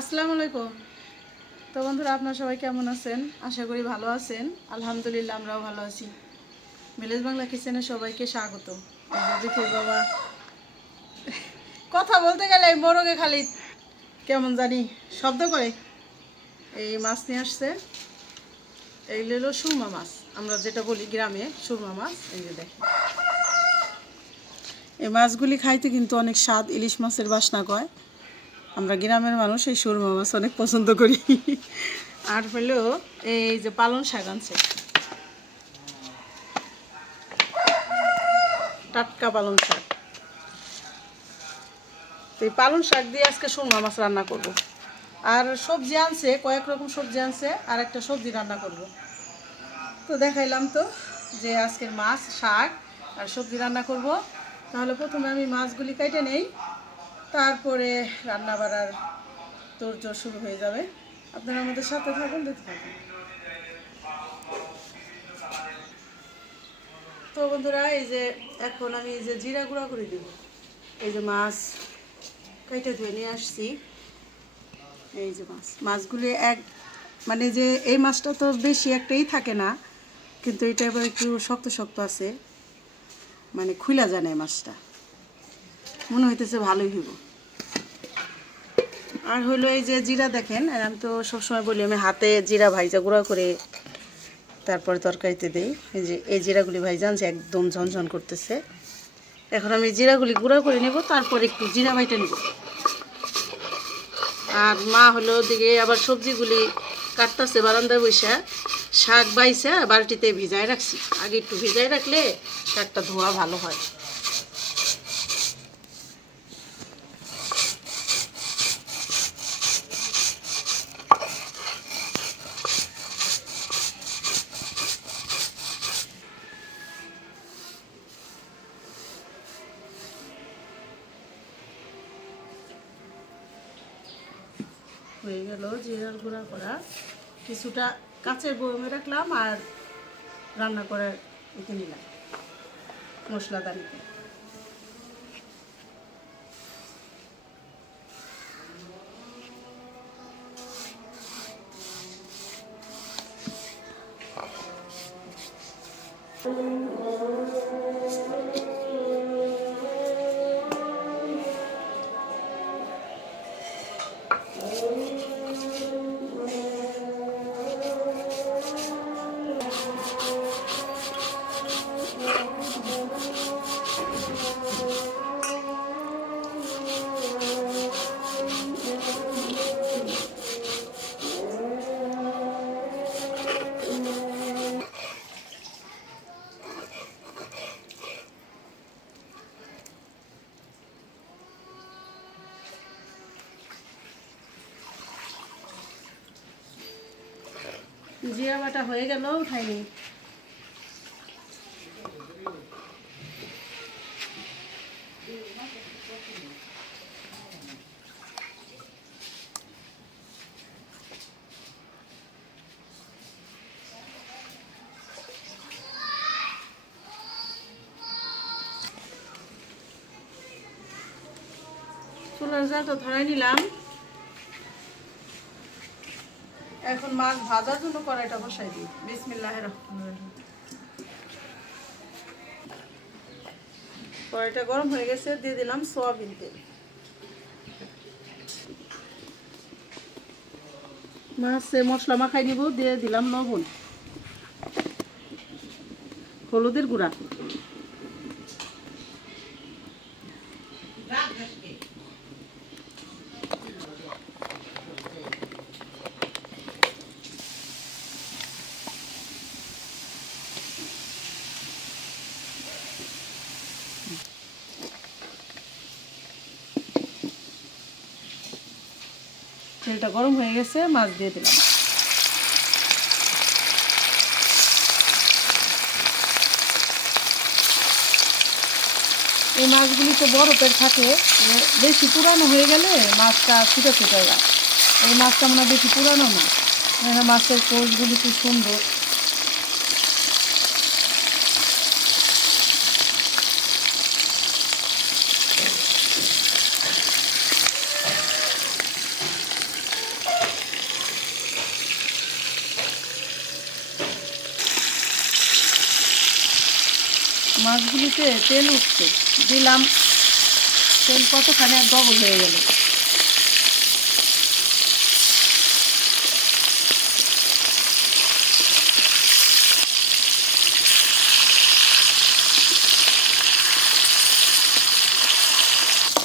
আসসালামু আলাইকুম। তো বন্ধুরা, আপনারা সবাই কেমন আছেন? আশা করি ভালো আছেন। আলহামদুলিল্লাহ, আমরাও ভালো আছি। ভিলেজ বাংলা কিচেনে সবাইকে স্বাগত। দেখি বাবা, কথা বলতে গেলে এই মোরগে খালি কেমন জানি শব্দ করে। এই মাছ নিয়ে আসছে, এই হলো সুরমা মাছ, আমরা যেটা বলি গ্রামে সুরমা মাছ। এই যে দেখেন, এই মাছগুলি খাইতে কিন্তু অনেক স্বাদ, ইলিশ মাছের বাসনা কয়। আমরা গ্রামের মানুষ এই সুরমা মাছ অনেক পছন্দ করি। আর হলো এই যে পালং শাক আনছে, টাটকা পালং শাক। তো এই পালং শাক দিয়ে আজকে সুরমা মাছ রান্না করব। আর সবজি আনছে, কয়েক রকম সবজি আনছে, আর একটা সবজি রান্না করব। তো দেখাইলাম তো যে আজকের মাছ, শাক আর সবজি রান্না করব। তাহলে প্রথমে আমি মাছগুলি কেটে নেই, তারপরে রান্না বাড়ার তোড়জোড় শুরু হয়ে যাবে। আপনারা আমাদের সাথে থাকুন, দেখতে থাকুন। তো বন্ধুরা, এই যে এখন আমি এই যে জিরা গুঁড়া করে দেব। এই যে মাছ কেটে ধুয়ে নিয়ে আসছি। এই যে মাছগুলি মানে যে এই মাছটা তো বেশি একটাই থাকে না, কিন্তু এটা এবার একটু শক্ত শক্ত আছে, মানে খুলা যায় না এই মাছটা। মনে হইতেছে ভালোই হইব। আর হইলো এই যে জিরা, দেখেন আমি তো সবসময় বলি আমি হাতে জিরা ভাইজা গুঁড়া করে তারপরে তরকারিতে দিই। এই যে এই জিরাগুলি ভাইজা আনছে, একদম ঝনঝন করতেছে। এখন আমি জিরাগুলি গুঁড়া করে নেব, তারপর একটু জিরা ভাইটা নেব। আর মা হলো ওদিকে আবার সবজিগুলি কাটতেছে বারান্দায় বসে। শাক বাইছে বালতিতে ভিজায় রাখছি, আগে একটু ভিজায় রাখলে শাকটা ধোয়া ভালো হয়। হয়ে গেল জিরার গুঁড়া করা, কিছুটা কাঁচের বয়মে রাখলাম আর রান্না করার এতে নিলাম মশলাদানিতে। জিরা বাটা হয়ে গেল, উঠাইনি। চুলার জালটা ধরাই নিলাম। এখন মাছ ভাজার জন্য কড়াইটা বসাই দিই। বিসমিল্লাহির রহমানির রহিম। কড়াইটা গরম হয়ে গেছে, দিয়ে দিলাম সয়াবিন তেল। মাছে মশলা মাখাই নিব, দিয়ে দিলাম লবণ, হলুদের গুঁড়া, তেলটা গরম হয়ে গেছে, মাছ দিয়ে দিলাম। এই মাছগুলি তো বরফের থাকে, বেশি পুরানো হয়ে গেলে মাছটা ছিটা ছিটা যায়। এই মাছটা মনে হয় বেশি পুরানো না, মাছের কোষগুলি খুব সুন্দর। মাছগুলিতে তেল উঠছে, দিলাম তেল কতখানি আর ডবল হয়ে গেল।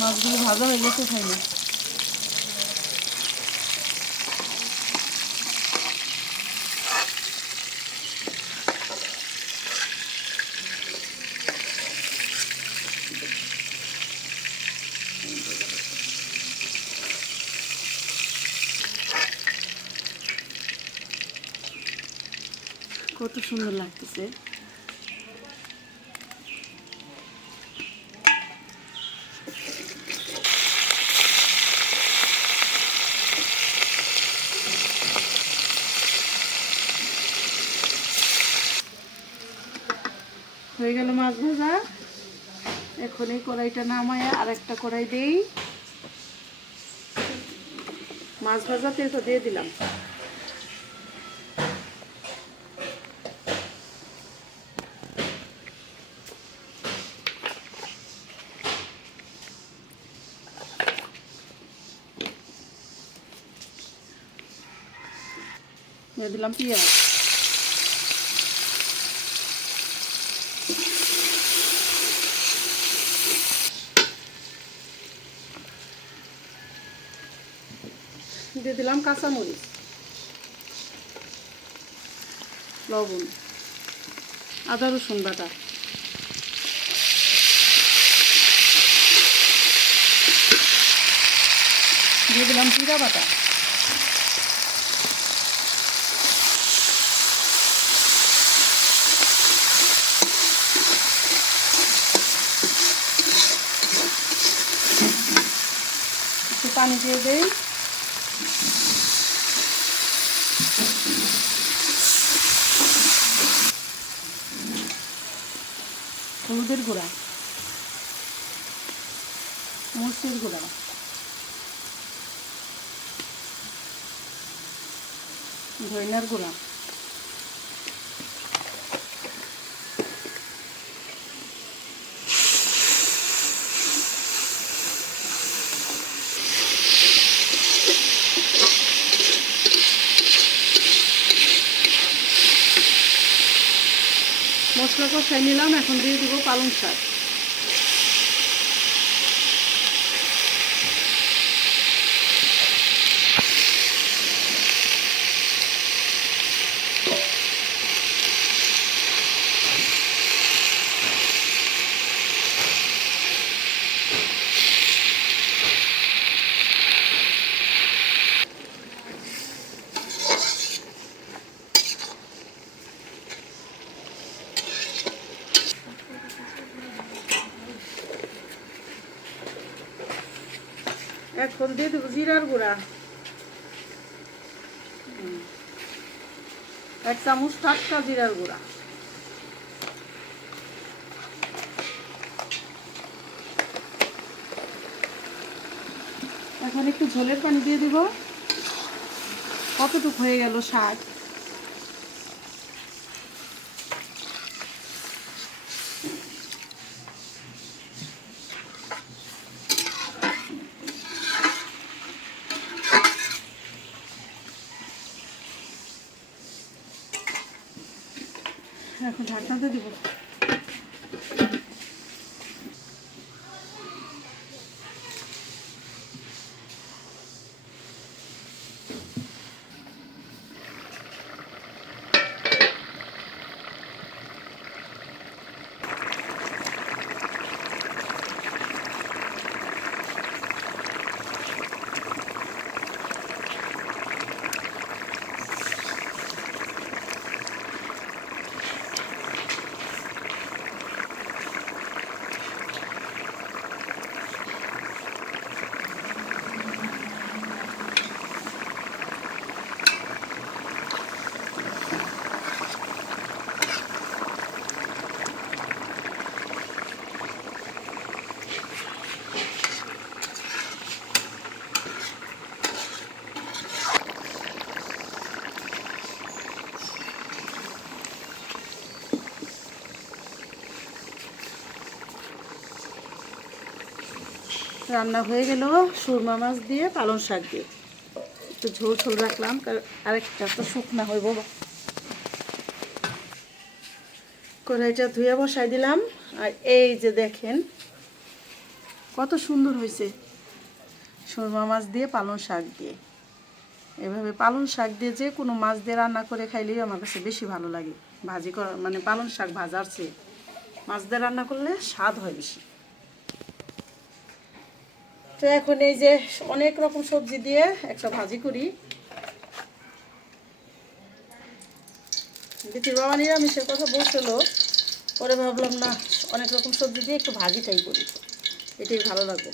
মাছগুলো ভাজা হয়ে গেছে, খাইনি। কত সুন্দর লাগতেছে। হয়ে গেল মাছ ভাজা। এখন এই কড়াইটা নামায়া আর একটা কড়াই দেই, মাছ ভাজা তেলটা দিয়ে দিলাম। দিয়ে দিলাম পেঁয়াজ, দিয়ে দিলাম কাঁচামরিচ, লবণ, আদা রসুন বাটা, দিয়ে দিলাম জিরা বাটা, একটু পানি দিয়ে দেই, হলুদের গুঁড়া, মরিচের গুঁড়া, ধনিয়ার গুঁড়া, মশলা কষাই নিলাম। এখন দিয়ে দিব পালং শাক, এখন দিয়ে দেবো জিরার গুঁড়া, 1 চামচ টাটকা জিরার গুঁড়া, এখন একটু ঝোলের পানি দিয়ে দিব। কতটুকু হয়ে গেল শাক, এখন ঢাকনাতে দিব। রান্না হয়ে গেল সুরমা মাছ দিয়ে পালং শাক দিয়ে। একটু ঝোল ঝোল রাখলাম, আরেকটা তো শুকনা হইব। কড়াইটা ধুয়ে বসাই দিলাম। আর এই যে দেখেন কত সুন্দর হয়েছে সুরমা মাছ দিয়ে পালং শাক দিয়ে। এভাবে পালং শাক দিয়ে যে কোনো মাছ দিয়ে রান্না করে খাইলেই আমার কাছে বেশি ভালো লাগে। ভাজি করা মানে পালং শাক ভাজার চেয়ে মাছ দিয়ে রান্না করলে স্বাদ হয় বেশি। তো এখন এই যে অনেক রকম সবজি দিয়ে একটা ভাজি করি। দিতির বাবা নিরামিষের কথা বলছিল, পরে ভাবলাম না, অনেক রকম সবজি দিয়ে একটু ভাজিটাই করি, এটাই ভালো লাগবে।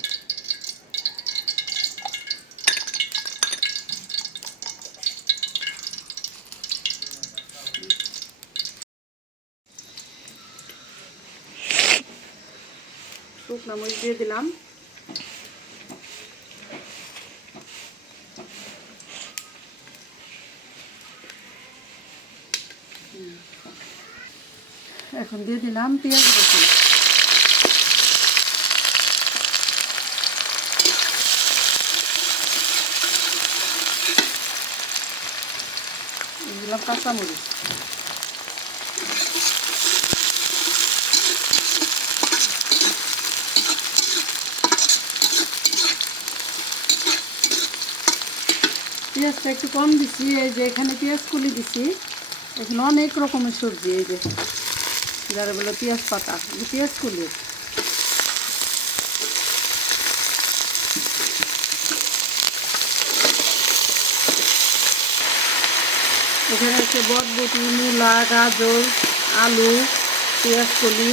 শুকনা মরিচ দিয়ে দিলাম। এখন দিয়ে দিলাম পেঁয়াজ রসুন। দিলাম কাঁচামরিচ। পেঁয়াজটা একটু কম দিছি, এই যে এখানে পেঁয়াজ কুলি দিছি। এখানে অনেক রকমের সবজি, এই যে যারা বলে পেঁয়াজ পাতা, পেঁয়াজ কুলি। এখানে হচ্ছে বটবটি, মূলা, গাজর, আলু, পেঁয়াজ কলি।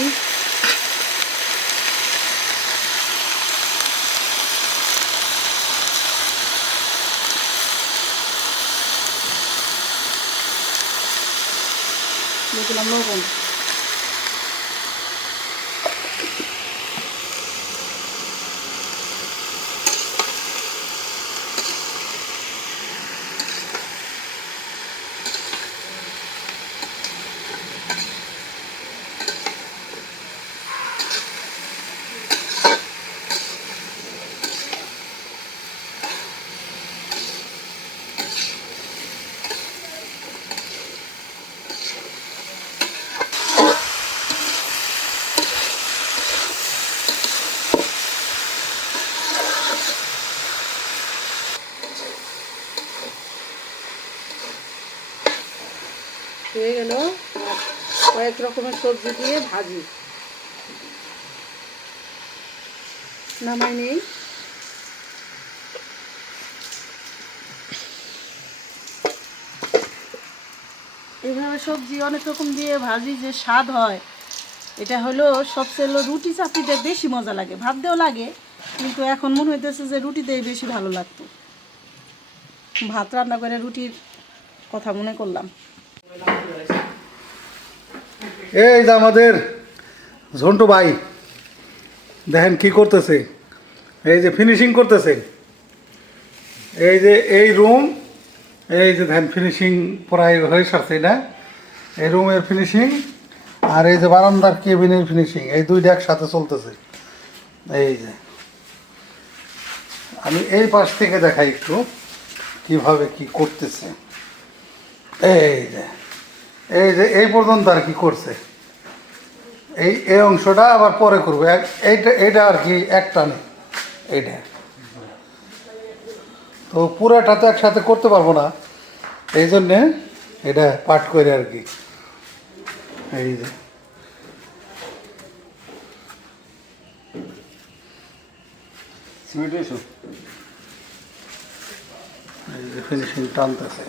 দিলাম লবণ। হয়ে গেল কয়েক রকমের সবজি দিয়ে ভাজি। নামাই নেই। এইভাবে সবজি অনেক রকম দিয়ে ভাজি যে স্বাদ হয়, এটা হলো সবচেয়ে রুটি চাপিতে বেশি মজা লাগে। ভাত দিয়েও লাগে, কিন্তু এখন মনে হইতেছে যে রুটি দিয়ে বেশি ভালো লাগতো। ভাত রান্না করে রুটির কথা মনে করলাম। এই যে আমাদের ঝন্টু ভাই দেখেন কি করতেছে, এই যে ফিনিশিং করতেছে। এই যে এই রুম, এই যে দেখেন ফিনিশিং প্রায় হয়ে সারছে না, এই রুমের ফিনিশিং আর এই যে বারান্দার কেবিনের ফিনিশিং, এই দুইটা একসাথে চলতেছে। এই যে আমি এই পাশ থেকে দেখাই একটু কিভাবে কি করতেছে। এই যে এই যে এই পর্যন্ত আর কি করছে, এই এই অংশটা আবার পরে করবো। এইটা এইটা আর কি একটা নেই, এইটা তো পুরাটা তো একসাথে করতে পারবো না, এই জন্যে এটা পাঠ করে আর কি। এই যে এই যে ফিনিশিং টানতেছে।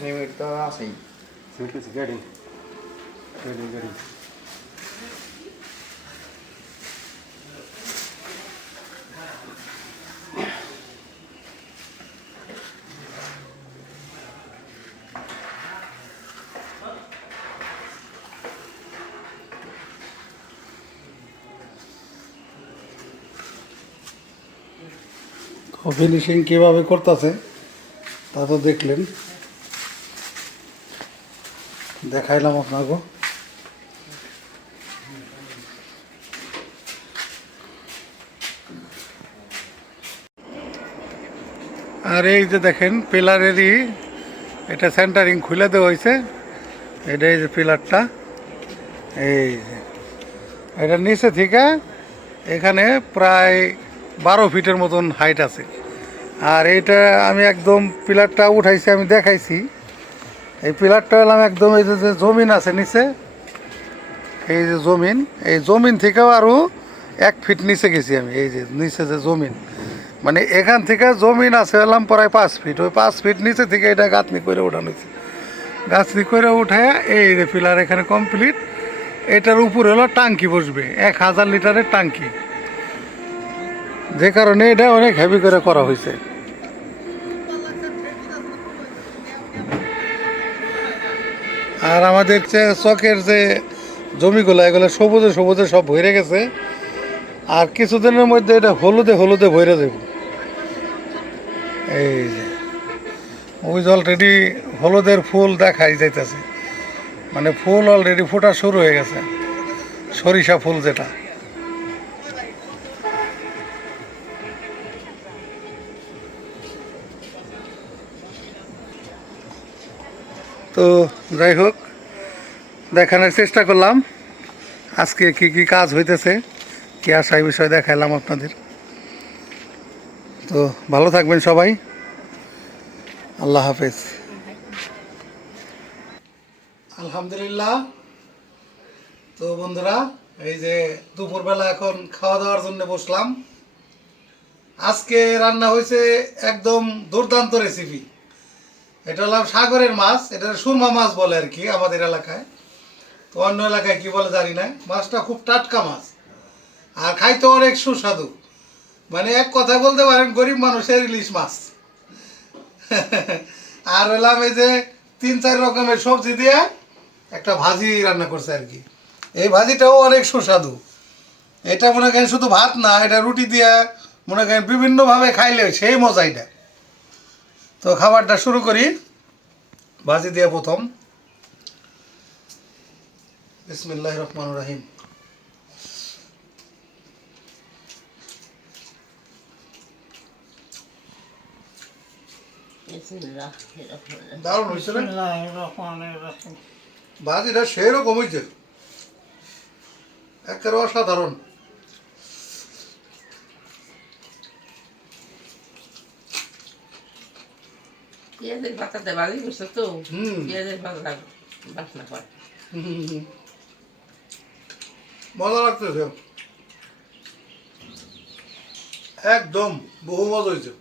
ফিনিশিং কীভাবে করতেছে তা তো দেখলেন, দেখাইলাম আপনাকে। আর এই যে দেখেন পিলারেরই এটা সেন্টারিং খুলে দেওয়া হয়েছে। এটা এই যে পিলারটা, এই যে এটা নিচে থেকে এখানে প্রায় 12 ফিটের মতন হাইট আছে। আর এইটা আমি একদম পিলারটা উঠাইছি, আমি দেখাইছি। এই পিলারটা হলাম একদম এই যে জমিন আছে নিচে, এই যে জমিন, এই জমিন থেকেও আরও 1 ফিট নিচে গেছি আমি। এই যে নিচে যে জমিন, মানে এখান থেকে জমিন আছে হলাম প্রায় 5 ফিট। ওই 5 ফিট নিচে থেকে এটা গাঁথনি করে উঠানো হয়েছে। গাঁথনি করে উঠায় এই যে পিলার এখানে কমপ্লিট। এটার উপরে হলো টাঙ্কি বসবে, 1000 লিটারের টাঙ্কি, যে কারণে এটা অনেক হেভি করে করা হয়েছে। আর আমাদের যে চকের যে জমিগুলো, এগুলো সবুজে সবুজে সব ভরে গেছে। আর কিছুদিনের মধ্যে এটা হলুদে হলুদে ভরে দেব। এই যে ওই যে অলরেডি হলুদের ফুল দেখাই যাইতেছে, মানে ফুল অলরেডি ফোটা শুরু হয়ে গেছে, সরিষা ফুল যেটা। তো যাই হোক, দেখানোর চেষ্টা করলাম আজকে কি কি কাজ হইতেছে, কি আসা এই বিষয়ে দেখাইলাম আপনাদের। তো ভালো থাকবেন সবাই, আল্লাহ হাফেজ। আলহামদুলিল্লাহ। তো বন্ধুরা, এই যে দুপুরবেলা এখন খাওয়া দাওয়ার জন্য বসলাম। আজকে রান্না হয়েছে একদম দুর্দান্ত রেসিপি। এটা হলো সাগরের মাছ, এটা সুরমা মাছ বলে আর কি আমাদের এলাকায়। তো অন্য এলাকায় কি বলে জানি না। মাছটা খুব টাটকা মাছ, আর খাইতে অনেক সুস্বাদু। মানে এক কথা বলতে পারেন গরিব মানুষের ইলিশ মাছ। আর হলাম এই যে 3-4 রকমের সবজি দিয়ে একটা ভাজি রান্না করছে আর কি। এই ভাজিটাও অনেক সুস্বাদু। এটা মনে করেন শুধু ভাত না, এটা রুটি দিয়ে মনে করেন বিভিন্নভাবে খাইলে সেই মজা এটা। তো খাবারটা শুরু করি ভাজি দিয়ে প্রথম। বিসমিল্লাহির রহমানির রহিম। দারুণ হয়েছে না ভাজিটা, সেরকম হয়েছে, একেবারে অসাধারণ। পেঁয়াজের পাতাতে ভালোই করছে তো, পেঁয়াজের পাতা বাসনা করে। মজা লাগতেছে, একদম বহু মজা হয়েছে।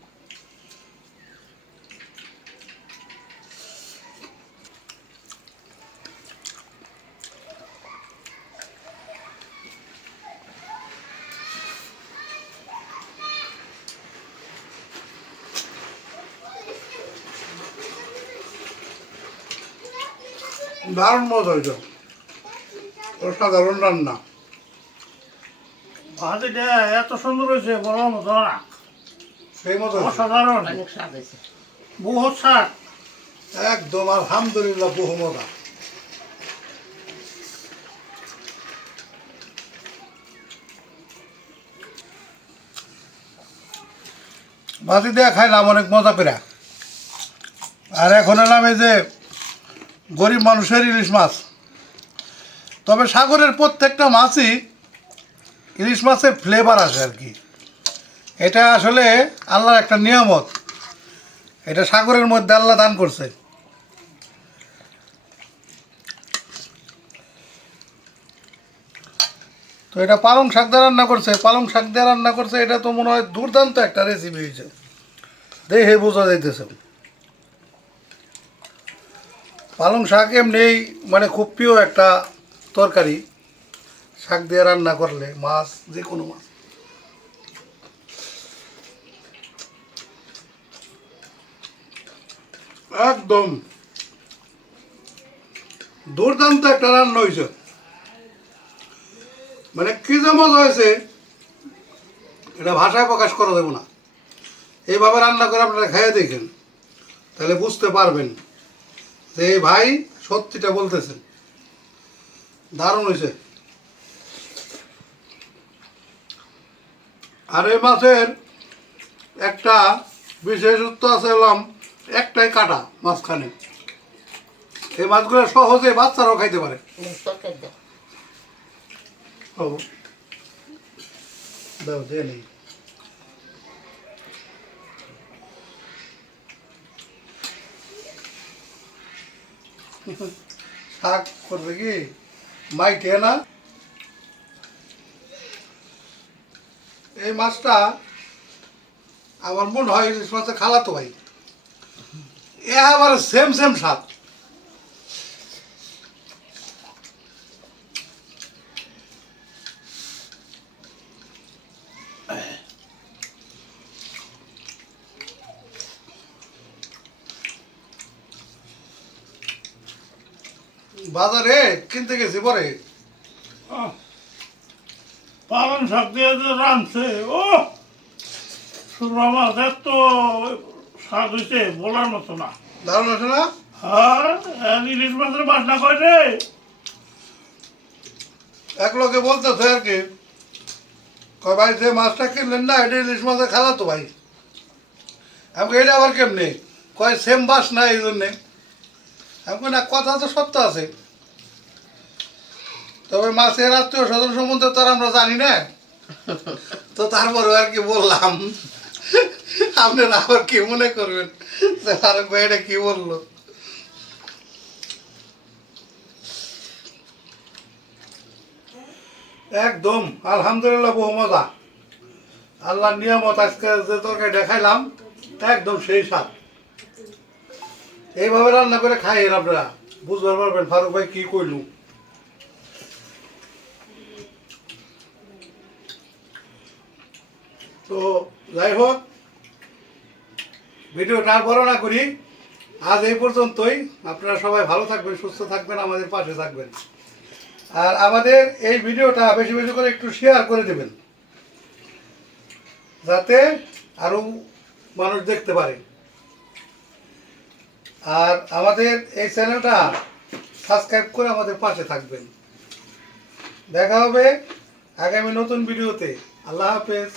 দারুণ মজা হয়েছে, অসাধারণ রান্না। ভাজিটা এত সুন্দর হয়েছে বলার মতো না, সেই মতো হয়েছে। অসাধারণ, অনেক স্বাদ হয়েছে। বহুত স্বাদ। একদম আলহামদুলিল্লাহ, বহু মজা। ভাজি দিয়ে খাইলাম অনেক মজা করে। আর এখন এলাম এই যে গরিব মানুষের ইলিশ মাছ। তবে সাগরের প্রত্যেকটা মাছই ইলিশ মাছের ফ্লেভার আসে আর কি। এটা আসলে আল্লাহর একটা নিয়ামত, এটা সাগরের মধ্যে আল্লাহ দান করছে। তো এটা পালং শাক দিয়ে রান্না করছে, পালং শাক দিয়ে রান্না করছে। এটা তো মনে হয় দুর্দান্ত একটা রেসিপি হয়েছে, দেখে বোঝা যাইতেছে। পালং শাক এমনি মানে খুব প্রিয় একটা তরকারি, শাক দিয়ে রান্না করলে, মাছ, যে কোনো মাছ। একদম দুর্দান্ত একটা রান্না হয়েছে, মানে কি যে মজা হয়েছে এটা ভাষায় প্রকাশ করা যাবে না। এইভাবে রান্না করে আপনারা খেয়ে দেখেন, তাহলে বুঝতে পারবেন যে এই ভাই সত্যিটা বলতেছেন। দারুণ হয়েছে। আর এই মাছের একটা বিশেষত্ব আছে হলাম একটাই কাটা মাঝখানে। এই মাছগুলো সহজে বাচ্চারাও খাইতে পারে। তরকারি দাও। ও দাও দিয়ে নেই। শাক করবে কি মাইটে না। এই মাছটা আমার মনে হয় ইলিশ মাছের খালাতো ভাই। এ আবার সেম সেম স্বাদ। বাজারে কিনতে গেছি পরে পালং শাক দিয়ে যে রাঁধছে ও সুরমা মাছ এত স্বাদ হয়েছে বলার মতো না। দারুণ আছে না? হ্যাঁ ইলিশ মাছের বাসনা করে রে। এক লোকে বলতেছে আর কি, কয় ভাই যে মাছটা কিনলেন না এটা ইলিশ মাছের খালাতো ভাই। আমাকে এটা আবার কেমনি কয় সেম বাস না এই জন্যে। আমাকে না কথা তো সত্য আছে, তবে মাছের আত্মীয় স্বজন সম্বন্ধে তো আর আমরা জানি না। তো তারপরে আর কি বললাম, আপনারা আবার কি মনে করবেন যে ফারুক ভাই এটা কি বললো। একদম আলহামদুলিল্লাহ বহু মজা। আল্লাহর নিয়ামত আজকে যে তরকারি দেখাইলাম একদম সেই স্বাদ। এইভাবে রান্না করে খাইয়েন আপনারা, বুঝতে পারবেন ফারুক ভাই কি কইলু। তো যাই হোক, ভিডিওটা আর বড় না করি, আজ এই পর্যন্তই। আপনারা সবাই ভালো থাকবেন, সুস্থ থাকবেন, আমাদের পাশে থাকবেন। আর আমাদের এই ভিডিওটা বেশি বেশি করে একটু শেয়ার করে দেবেন, যাতে আরও মানুষ দেখতে পারে। আর আমাদের এই চ্যানেলটা সাবস্ক্রাইব করে আমাদের পাশে থাকবেন। দেখা হবে আগামী নতুন ভিডিওতে। আল্লাহ হাফেজ।